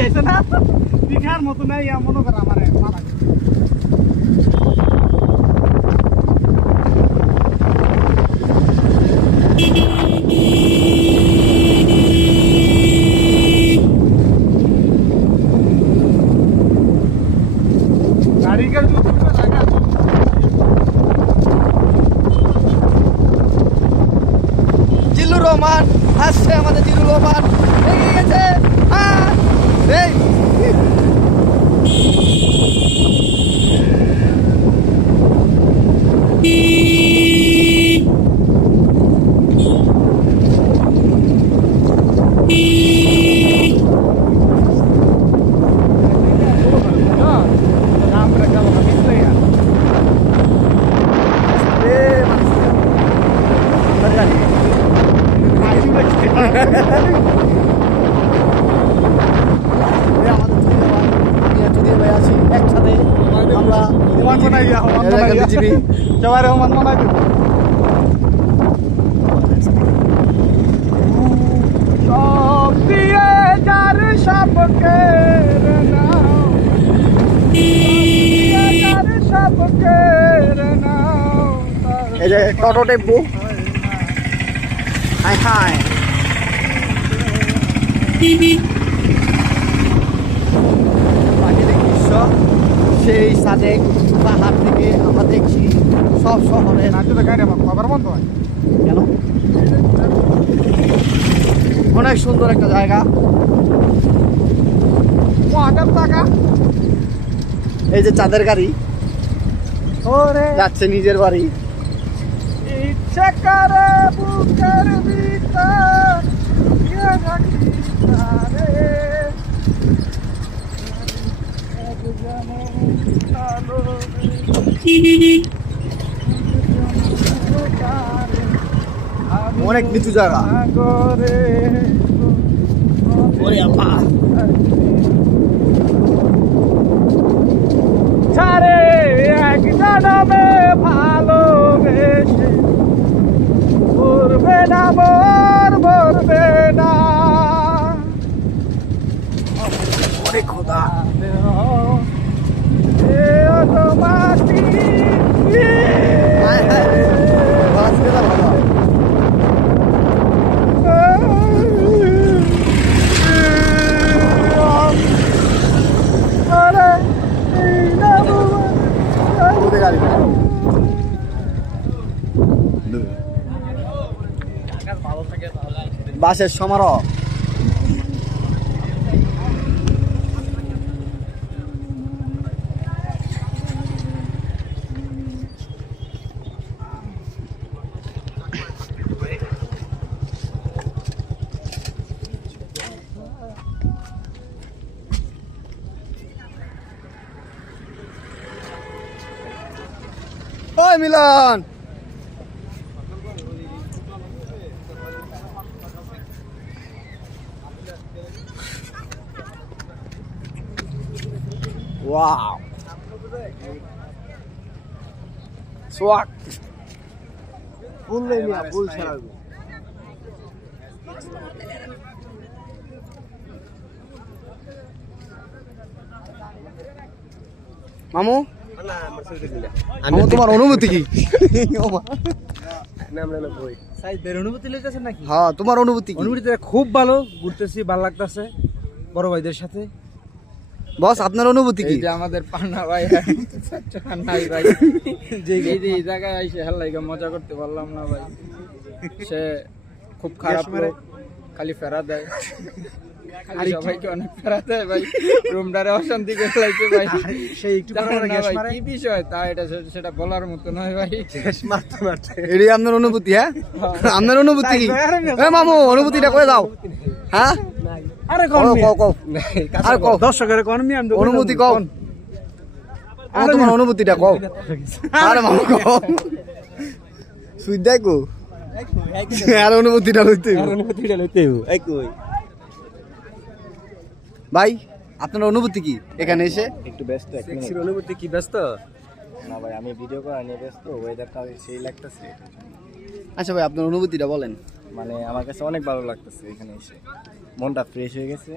হয়েছে না দীঘার মতো নাই মনে করে আমার জিল্লুর রহমান আসছে, আমাদের জিল্লুর রহমান এগিয়ে গেছে। একসাথে আমরা সবাই রহমান মনে হয় সব দিয়ে যার সবকে সবকে এই যে টোটো টেম্পু। হাই হাই প্রাকৃতিক দৃশ্য সেই সাদেক পাহাড় থেকে আমরা দেখছি সব শহরে। রাজ্যতে গাড়ি আমার খবর বন্ধ হয় কেন? অনেক সুন্দর একটা জায়গা। এই যে চাঁদের গাড়ি যাচ্ছে নিজের বাড়ি। ইচ্ছে করে বুকের ভিতর অনেক নিচু জায়গা। ছাড়ে এক জনমে ভালোবেসে মরবে না মরবে না অনেক খোদা মাটি বাসের সমারোহ। ওই মিলন, wow, swag, full area, full shell. মামু, মামু তোমার অনুভূতি কি? হ্যাঁ, তোমার অনুভূতি কি? অনুভূতিটা খুব ভালো, ঘুরতেছি, ভালো লাগতেছে বড় ভাইদের সাথে। বস, আপনার অনুভূতি কি? এই যে আমাদের পান্না ভাই নাই ভাই, যে এই জায়গায় এসে হেলাইগা মজা করতে পারলাম না ভাই। সে খুব খারাপ লোক, খালি ফেরা দেয়, খালি সবাইকে অনেক ফেরা দেয় ভাই। রুমটারে অশান্তি করে লাইছে ভাই। সেই একটু কি বিষয় তা এটা সেটা বলার মতো নয় ভাই। এটাই আপনার অনুভূতি? হ্যাঁ, আপনার অনুভূতি কি? মামু, অনুভূতিটা কয়ে দাও। হ্যাঁ, আরে দর্শকের অনুভূতি কও, তোমার অনুভূতিটা কও। আরে মামু কও, সুই দেখো আর অনুভূতিটা লইতে ভাই। আপনার অনুভূতি কি এখানে এসে? একটু ব্যস্ত, অনুভূতি কি ব্যস্ত না ভাই? আমি ভিডিও করা নিয়ে ব্যস্ত, ওয়েদারটা সেই লাগতেছে। আচ্ছা ভাই, আপনার অনুভূতিটা বলেন। মানে আমার কাছে অনেক ভালো লাগতেছে এখানে এসে, মনটা ফ্রেশ হয়ে গেছে।